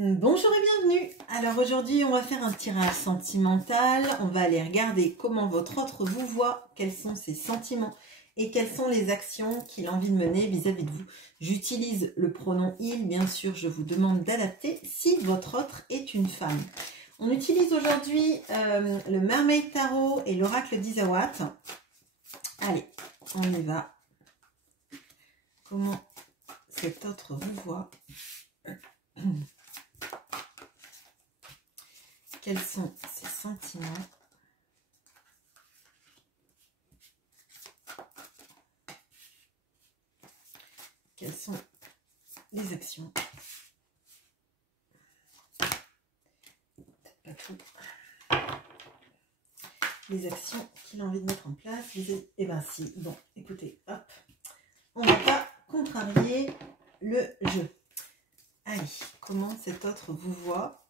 Bonjour et bienvenue. Alors aujourd'hui on va faire un tirage sentimental. On va aller regarder comment votre autre vous voit, quels sont ses sentiments et quelles sont les actions qu'il a envie de mener vis-à-vis de vous. J'utilise le pronom il, bien sûr je vous demande d'adapter si votre autre est une femme. On utilise aujourd'hui le Mermaid Tarot et l'oracle d'Isawat. Allez, on y va. Comment cet autre vous voit? Quels sont ses sentiments? Quelles sont les actions? Peut-être pas tout. Les actions qu'il a envie de mettre en place. Eh bien si, bon, écoutez, hop. On ne va pas contrarier le jeu. Allez, comment cet autre vous voit?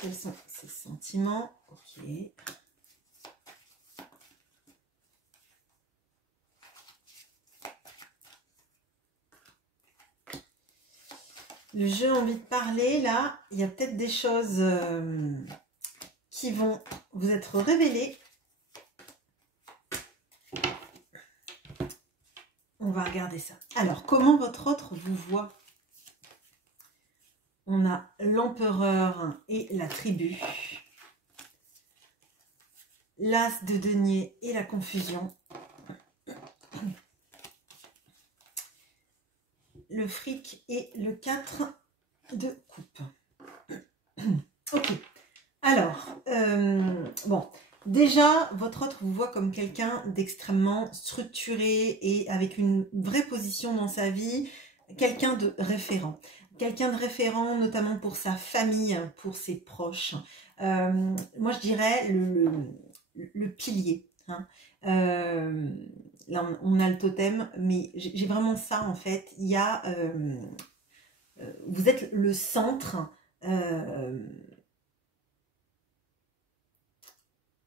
Quels sont ses sentiments? Ok. Le jeu a envie de parler, là, il y a peut-être des choses qui vont vous être révélées. On va regarder ça. Alors, comment votre autre vous voit? On a l'empereur et la tribu. L'as de denier et la confusion. Le fric et le 4 de coupe. Ok. Alors, bon, déjà, votre autre vous voit comme quelqu'un d'extrêmement structuré et avec une vraie position dans sa vie, quelqu'un de référent. Quelqu'un de référent, notamment pour sa famille, pour ses proches. Moi, je dirais le pilier. Hein. Là, on a le totem, mais j'ai vraiment ça, en fait. Il y a... vous êtes le centre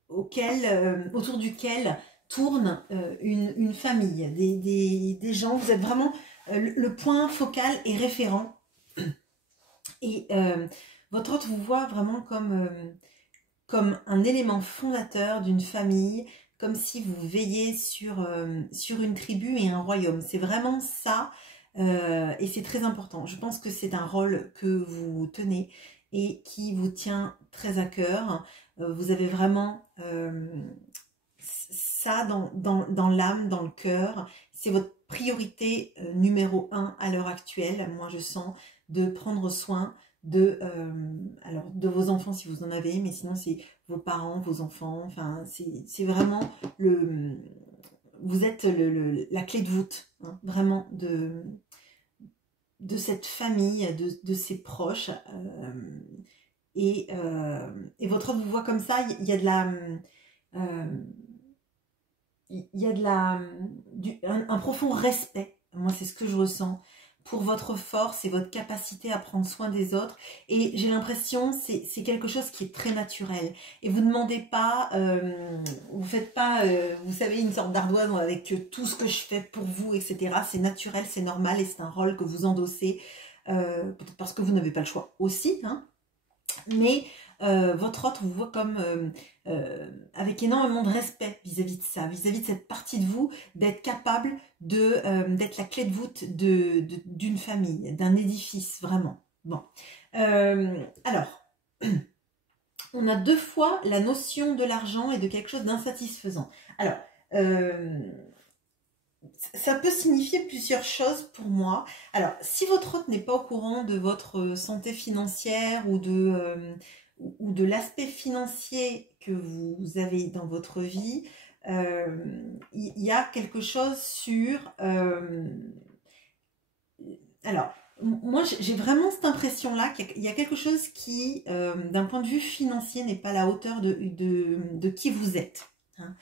autour duquel tourne une famille, des gens. Vous êtes vraiment le point focal et référent. Et votre autre vous voit vraiment comme un élément fondateur d'une famille, comme si vous veilliez sur une tribu et un royaume. C'est vraiment ça, et c'est très important. Je pense que c'est un rôle que vous tenez et qui vous tient très à cœur. Vous avez vraiment ça dans l'âme, dans le cœur. C'est votre priorité numéro 1 à l'heure actuelle. Moi, je sens de prendre soin de vos enfants si vous en avez, mais sinon c'est vos parents, vos enfants. Enfin, c'est vraiment vous êtes la clé de voûte, hein, vraiment de cette famille, de ses proches. Et votre autre vous voit comme ça. Il y a de la un profond respect. Moi, c'est ce que je ressens pour votre force et votre capacité à prendre soin des autres. Et j'ai l'impression c'est quelque chose qui est très naturel. Et vous ne demandez pas, vous faites pas, vous savez, une sorte d'ardoise avec tout ce que je fais pour vous, etc. C'est naturel, c'est normal et c'est un rôle que vous endossez, peut-être parce que vous n'avez pas le choix aussi, hein. Mais votre autre vous voit comme avec énormément de respect vis-à-vis de ça, vis-à-vis de cette partie de vous, d'être capable d'être la clé de voûte d'une famille, d'un édifice, vraiment. Bon, alors, on a deux fois la notion de l'argent et de quelque chose d'insatisfaisant. Alors, ça peut signifier plusieurs choses pour moi. Alors, si votre hôte n'est pas au courant de votre santé financière ou de l'aspect financier que vous avez dans votre vie, il y a quelque chose sur... alors, moi, j'ai vraiment cette impression-là qu'il y a quelque chose qui, d'un point de vue financier, n'est pas à la hauteur de qui vous êtes. Hein.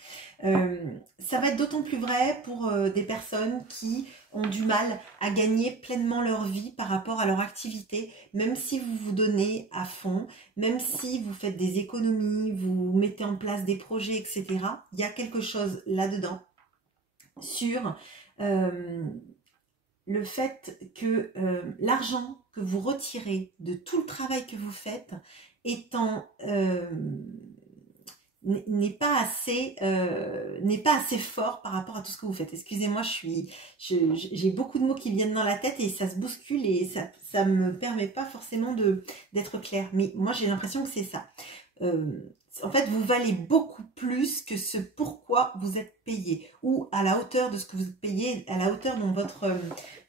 Ça va être d'autant plus vrai pour des personnes qui ont du mal à gagner pleinement leur vie par rapport à leur activité, même si vous vous donnez à fond, même si vous faites des économies, vous mettez en place des projets, etc. Il y a quelque chose là-dedans sur le fait que l'argent que vous retirez de tout le travail que vous faites étant n'est pas assez fort par rapport à tout ce que vous faites. Excusez-moi, j'ai beaucoup de mots qui viennent dans la tête et ça se bouscule et ça me permet pas forcément d'être claire. Mais moi, j'ai l'impression que c'est ça. En fait, vous valez beaucoup plus que ce pourquoi vous êtes payé ou à la hauteur de ce que vous êtes payé, à la hauteur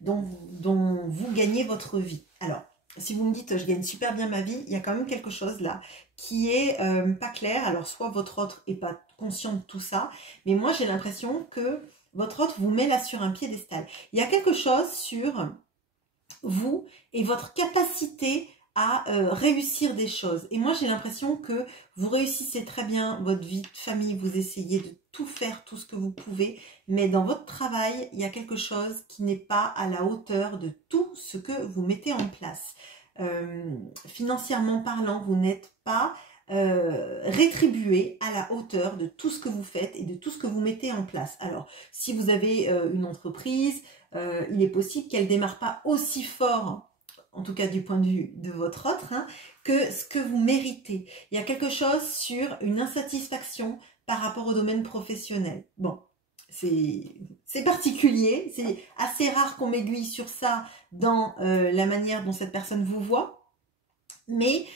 dont vous gagnez votre vie. Alors, si vous me dites je gagne super bien ma vie, il y a quand même quelque chose là qui est pas clair. Alors, soit votre autre est pas conscient de tout ça, mais moi j'ai l'impression que votre autre vous met là sur un piédestal. Il y a quelque chose sur vous et votre capacité à réussir des choses. Et moi, j'ai l'impression que vous réussissez très bien votre vie de famille, vous essayez de tout faire, tout ce que vous pouvez, mais dans votre travail, il y a quelque chose qui n'est pas à la hauteur de tout ce que vous mettez en place. Financièrement parlant, vous n'êtes pas rétribué à la hauteur de tout ce que vous faites et de tout ce que vous mettez en place. Alors, si vous avez une entreprise, il est possible qu'elle ne démarre pas aussi fort, en tout cas du point de vue de votre autre, hein, que ce que vous méritez. Il y a quelque chose sur une insatisfaction par rapport au domaine professionnel. Bon, c'est particulier, c'est assez rare qu'on m'aiguille sur ça dans la manière dont cette personne vous voit. Mais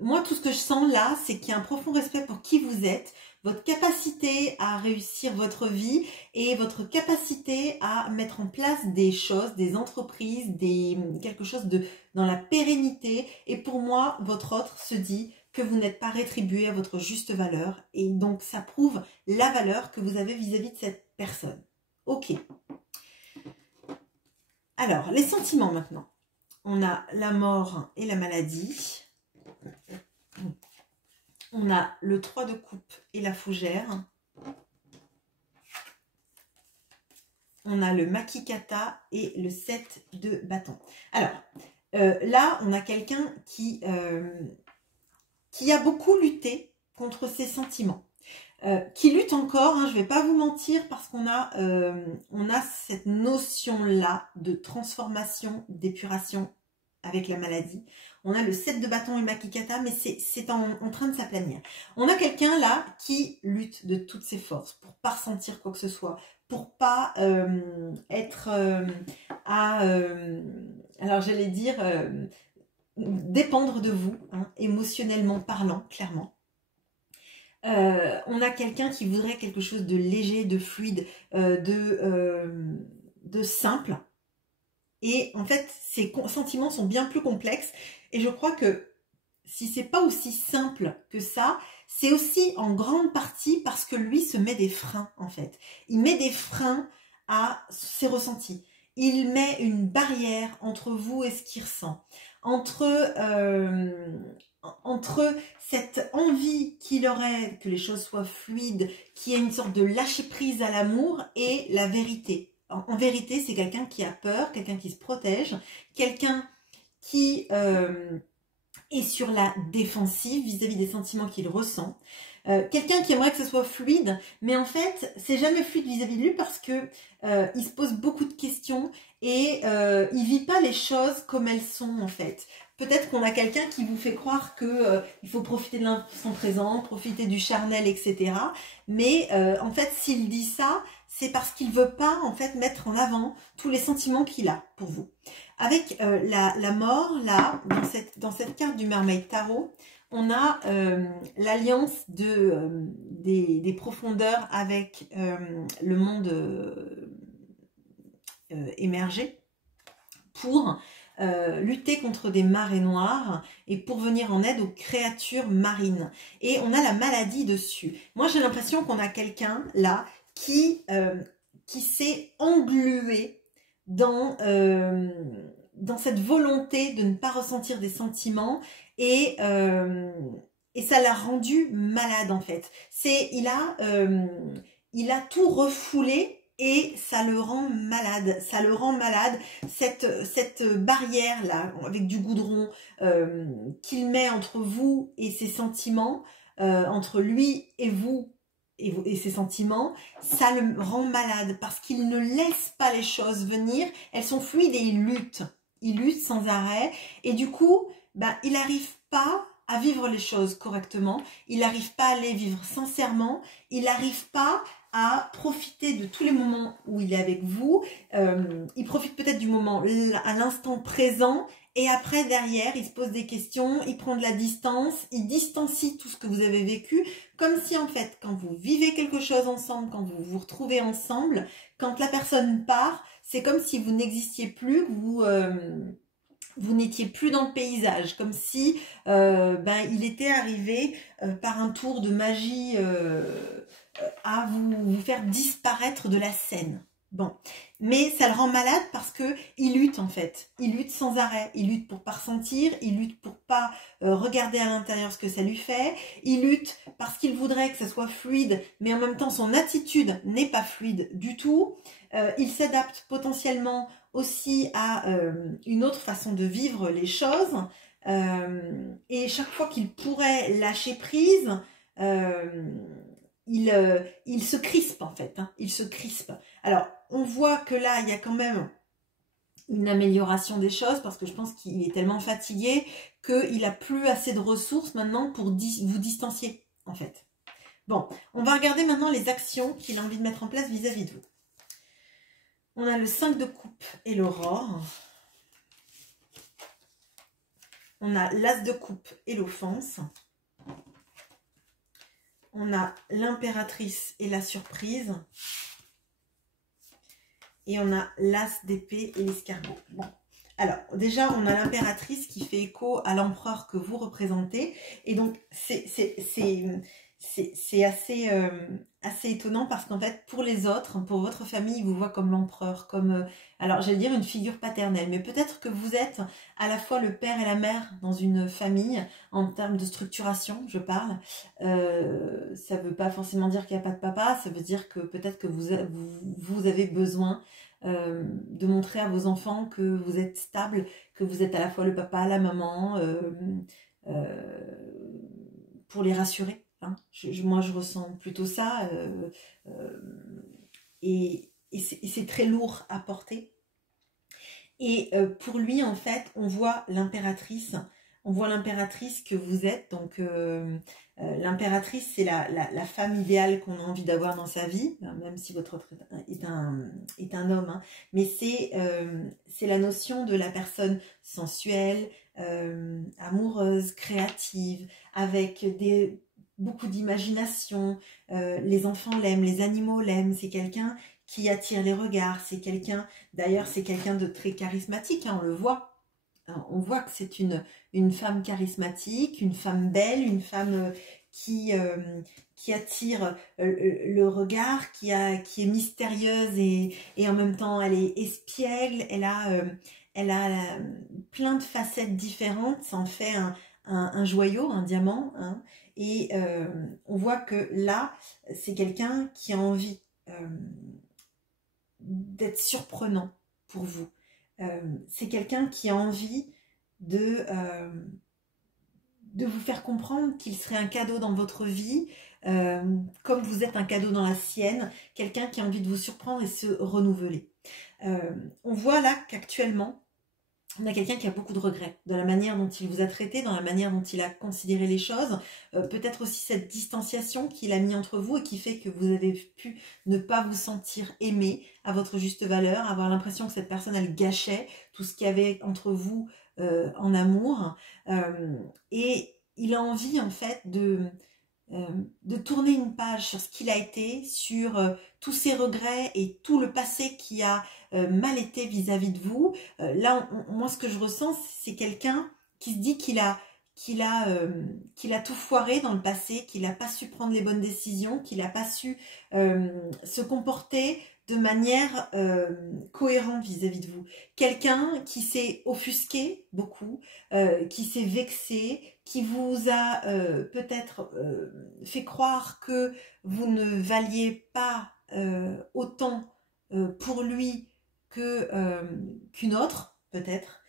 moi, tout ce que je sens là, c'est qu'il y a un profond respect pour qui vous êtes, votre capacité à réussir votre vie et votre capacité à mettre en place des choses, des entreprises, quelque chose dans la pérennité. Et pour moi, votre autre se dit que vous n'êtes pas rétribué à votre juste valeur. Et donc, ça prouve la valeur que vous avez vis-à-vis de cette personne. Ok. Alors, les sentiments maintenant. On a la mort et la maladie. On a le 3 de coupe et la fougère. On a le makikata et le 7 de bâton. Alors, là, on a quelqu'un qui a beaucoup lutté contre ses sentiments. Qui lutte encore, hein, je ne vais pas vous mentir, parce qu'on a cette notion-là de transformation, d'épuration avec la maladie. On a le 7 de bâton et le makikata, mais c'est en train de s'aplanir. On a quelqu'un là qui lutte de toutes ses forces pour pas ressentir quoi que ce soit, pour pas être alors j'allais dire dépendre de vous, hein, émotionnellement parlant, clairement. On a quelqu'un qui voudrait quelque chose de léger, de fluide, de simple. Et en fait, ces sentiments sont bien plus complexes. Et je crois que si c'est pas aussi simple que ça, c'est aussi en grande partie parce que lui se met des freins, en fait. Il met des freins à ses ressentis. Il met une barrière entre vous et ce qu'il ressent. Entre cette envie qu'il aurait que les choses soient fluides, qu'il y ait une sorte de lâcher prise à l'amour et la vérité. En vérité, c'est quelqu'un qui a peur, quelqu'un qui se protège, quelqu'un qui est sur la défensive vis-à-vis des sentiments qu'il ressent. Quelqu'un qui aimerait que ce soit fluide, mais en fait, c'est jamais fluide vis-à-vis de lui parce que il se pose beaucoup de questions et il vit pas les choses comme elles sont en fait. Peut-être qu'on a quelqu'un qui vous fait croire que il faut profiter de l'instant présent, profiter du charnel, etc. Mais en fait, s'il dit ça, c'est parce qu'il veut pas en fait mettre en avant tous les sentiments qu'il a pour vous. Avec la mort, là, dans cette carte du Mermaid Tarot, on a l'alliance des profondeurs avec le monde émergé pour lutter contre des marées noires et pour venir en aide aux créatures marines. Et on a la maladie dessus. Moi, j'ai l'impression qu'on a quelqu'un là qui s'est englué dans cette volonté de ne pas ressentir des sentiments et ça l'a rendu malade en fait. Il a tout refoulé et ça le rend malade. Ça le rend malade, cette barrière là avec du goudron qu'il met entre vous et ses sentiments, entre lui et vous et ses sentiments, ça le rend malade parce qu'il ne laisse pas les choses venir. Elles sont fluides et il lutte. Il lutte sans arrêt et du coup, il n'arrive pas à vivre les choses correctement. Il n'arrive pas à les vivre sincèrement. Il n'arrive pas à profiter de tous les moments où il est avec vous. Il profite peut-être du moment à l'instant présent. Et après, derrière, il se pose des questions, il prend de la distance, il distancie tout ce que vous avez vécu, comme si en fait, quand vous vivez quelque chose ensemble, quand vous vous retrouvez ensemble, quand la personne part, c'est comme si vous n'existiez plus, vous n'étiez plus dans le paysage, comme si il était arrivé par un tour de magie à vous faire disparaître de la scène. Bon, mais ça le rend malade parce que il lutte en fait, il lutte sans arrêt, il lutte pour pas ressentir, il lutte pour pas regarder à l'intérieur ce que ça lui fait, il lutte parce qu'il voudrait que ça soit fluide, mais en même temps son attitude n'est pas fluide du tout. Il s'adapte potentiellement aussi à une autre façon de vivre les choses et chaque fois qu'il pourrait lâcher prise, il se crispe en fait, hein, il se crispe. Alors, on voit que là, il y a quand même une amélioration des choses parce que je pense qu'il est tellement fatigué qu'il n'a plus assez de ressources maintenant pour vous distancier en fait. Bon, on va regarder maintenant les actions qu'il a envie de mettre en place vis-à-vis de vous. On a le 5 de coupe et l'aurore. On a l'as de coupe et l'offense. On a l'impératrice et la surprise. Et on a l'as d'épée et l'escargot. Bon. Alors, déjà, on a l'impératrice qui fait écho à l'empereur que vous représentez. Et donc, c'est assez étonnant parce qu'en fait, pour les autres, pour votre famille, ils vous voient comme l'empereur, comme, alors j'allais dire une figure paternelle, mais peut-être que vous êtes à la fois le père et la mère dans une famille, en termes de structuration, je parle. Ça ne veut pas forcément dire qu'il n'y a pas de papa, ça veut dire que peut-être que vous avez besoin de montrer à vos enfants que vous êtes stable, que vous êtes à la fois le papa, la maman, pour les rassurer. Hein. Moi, je ressens plutôt ça. Et c'est très lourd à porter. Et pour lui, en fait, on voit l'impératrice. On voit l'impératrice que vous êtes. Donc, l'impératrice, c'est la femme idéale qu'on a envie d'avoir dans sa vie, même si votre autre est un homme. Hein. Mais c'est la notion de la personne sensuelle, amoureuse, créative, avec beaucoup d'imagination. Les enfants l'aiment, les animaux l'aiment. C'est quelqu'un qui attire les regards. C'est quelqu'un, d'ailleurs, c'est quelqu'un de très charismatique. Hein, on le voit. On voit que c'est une femme charismatique, une femme belle, une femme qui attire le regard, qui est mystérieuse et en même temps elle est espiègle, elle a plein de facettes différentes, ça en fait un joyau, un diamant, hein, et on voit que là, c'est quelqu'un qui a envie d'être surprenant pour vous. C'est quelqu'un qui a envie de vous faire comprendre qu'il serait un cadeau dans votre vie, comme vous êtes un cadeau dans la sienne, quelqu'un qui a envie de vous surprendre et se renouveler. On voit là qu'actuellement, on a quelqu'un qui a beaucoup de regrets dans la manière dont il vous a traité, dans la manière dont il a considéré les choses, peut-être aussi cette distanciation qu'il a mis entre vous et qui fait que vous avez pu ne pas vous sentir aimé à votre juste valeur, avoir l'impression que cette personne elle gâchait tout ce qu'il y avait entre vous en amour, et il a envie en fait de tourner une page sur ce qu'il a été, sur tous ses regrets et tout le passé qui a mal été vis-à-vis de vous. Là, moi, ce que je ressens, c'est quelqu'un qui se dit qu'il a tout foiré dans le passé, qu'il n'a pas su prendre les bonnes décisions, qu'il n'a pas su se comporter de manière cohérente vis-à-vis de vous. Quelqu'un qui s'est offusqué beaucoup, qui s'est vexé, qui vous a peut-être fait croire que vous ne valiez pas autant pour lui qu'une autre, peut-être.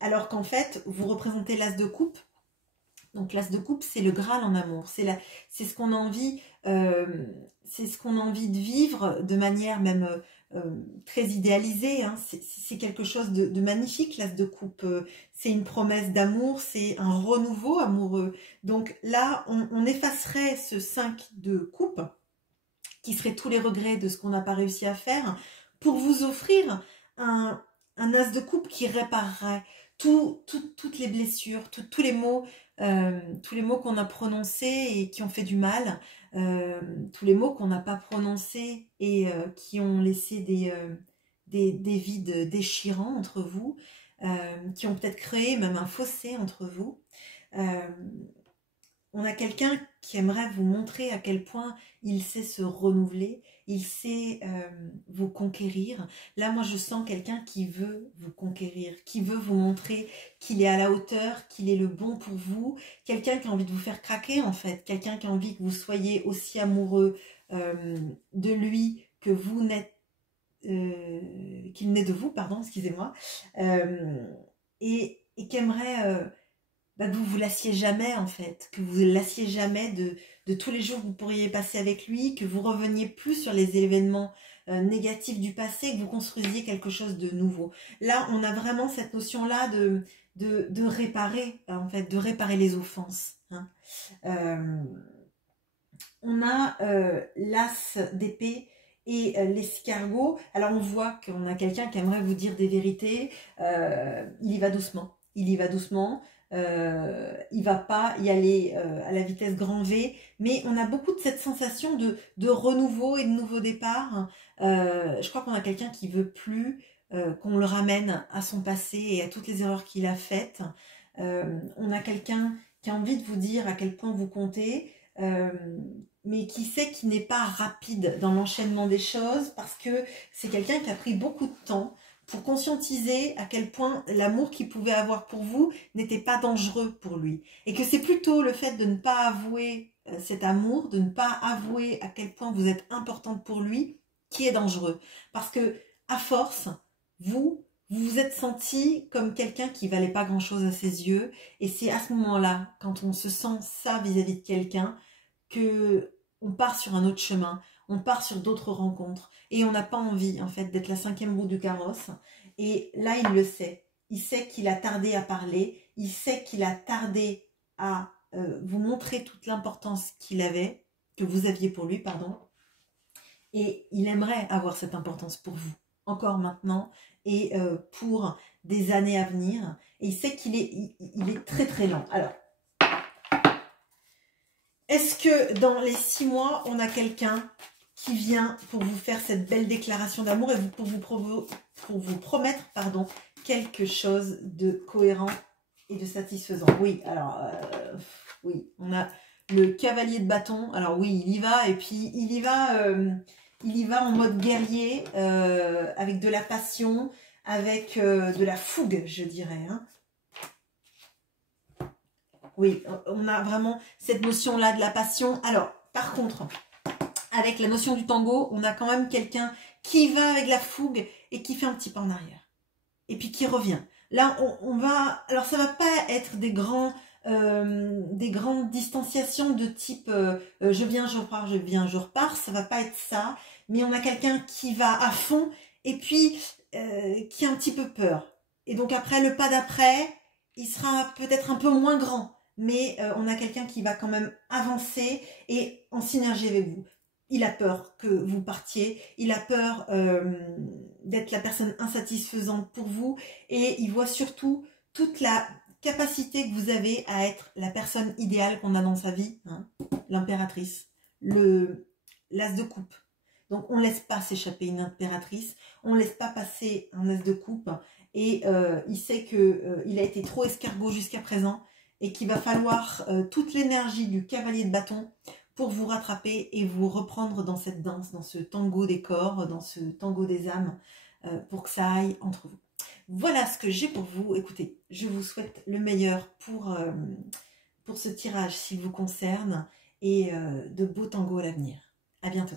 Alors qu'en fait, vous représentez l'as de coupe. Donc l'as de coupe, c'est le Graal en amour. C'est ce qu'on a envie, c'est ce qu'on a envie de vivre de manière même très idéalisée. Hein. C'est quelque chose de magnifique, l'as de coupe. C'est une promesse d'amour, c'est un renouveau amoureux. Donc là, on effacerait ce 5 de coupe, qui serait tous les regrets de ce qu'on n'a pas réussi à faire, pour vous offrir un as de coupe qui réparerait toutes les blessures, tous les mots qu'on a prononcés et qui ont fait du mal, tous les mots qu'on n'a pas prononcés et qui ont laissé des vides déchirants entre vous, qui ont peut-être créé même un fossé entre vous. On a quelqu'un qui aimerait vous montrer à quel point il sait se renouveler, il sait vous conquérir. Là, moi, je sens quelqu'un qui veut vous conquérir, qui veut vous montrer qu'il est à la hauteur, qu'il est le bon pour vous, quelqu'un qui a envie de vous faire craquer, en fait, quelqu'un qui a envie que vous soyez aussi amoureux de lui que vous n'êtes, qu'il n'est de vous, pardon, excusez-moi, et qui aimerait... que vous vous lassiez jamais en fait, que vous ne lassiez jamais de tous les jours que vous pourriez passer avec lui, que vous reveniez plus sur les événements négatifs du passé, que vous construisiez quelque chose de nouveau. Là, on a vraiment cette notion-là de réparer, en fait, de réparer les offenses. Hein. On a l'as d'épée et l'escargot. Alors on voit qu'on a quelqu'un qui aimerait vous dire des vérités. Il y va doucement. Il y va doucement. Il va pas y aller à la vitesse grand V, mais on a beaucoup de cette sensation de renouveau et de nouveau départ. Je crois qu'on a quelqu'un qui veut plus qu'on le ramène à son passé et à toutes les erreurs qu'il a faites. On a quelqu'un qui a envie de vous dire à quel point vous comptez, mais qui sait qu'il n'est pas rapide dans l'enchaînement des choses parce que c'est quelqu'un qui a pris beaucoup de temps pour conscientiser à quel point l'amour qu'il pouvait avoir pour vous n'était pas dangereux pour lui. Et que c'est plutôt le fait de ne pas avouer cet amour, de ne pas avouer à quel point vous êtes importante pour lui, qui est dangereux. Parce que, à force, vous vous êtes senti comme quelqu'un qui valait pas grand-chose à ses yeux. Et c'est à ce moment-là, quand on se sent ça vis-à-vis de quelqu'un, que on part sur un autre chemin, on part sur d'autres rencontres et on n'a pas envie en fait d'être la 5e roue du carrosse. Et là, il le sait. Il sait qu'il a tardé à parler, il sait qu'il a tardé à vous montrer toute l'importance qu'il avait, que vous aviez pour lui, pardon. Et il aimerait avoir cette importance pour vous, encore maintenant et pour des années à venir. Et il sait qu'il est, il est très très lent. Alors, est-ce que dans les 6 mois, on a quelqu'un qui vient pour vous faire cette belle déclaration d'amour et pour vous promettre pardon, quelque chose de cohérent et de satisfaisant? Oui, alors, oui, on a le cavalier de bâton. Alors oui, il y va et puis il y va en mode guerrier, avec de la passion, avec de la fougue, je dirais, hein. Oui, on a vraiment cette notion-là de la passion. Alors, par contre, avec la notion du tango, on a quand même quelqu'un qui va avec la fougue et qui fait un petit pas en arrière. Et puis qui revient. Là, on va... Alors, ça va pas être des grandes distanciations de type je viens, je repars, je viens, je repars. Ça va pas être ça. Mais on a quelqu'un qui va à fond et puis qui a un petit peu peur. Et donc, après, le pas d'après, il sera peut-être un peu moins grand. Mais on a quelqu'un qui va quand même avancer et en synergie avec vous. Il a peur que vous partiez, il a peur d'être la personne insatisfaisante pour vous et il voit surtout toute la capacité que vous avez à être la personne idéale qu'on a dans sa vie, hein, l'impératrice, l'as de coupe. Donc on ne laisse pas s'échapper une impératrice, on ne laisse pas passer un as de coupe et il sait qu'il a été trop escargot jusqu'à présent et qu'il va falloir toute l'énergie du cavalier de bâton pour vous rattraper et vous reprendre dans cette danse, dans ce tango des corps, dans ce tango des âmes, pour que ça aille entre vous. Voilà ce que j'ai pour vous. Écoutez, je vous souhaite le meilleur pour ce tirage s'il vous concerne et de beaux tangos à l'avenir. À bientôt.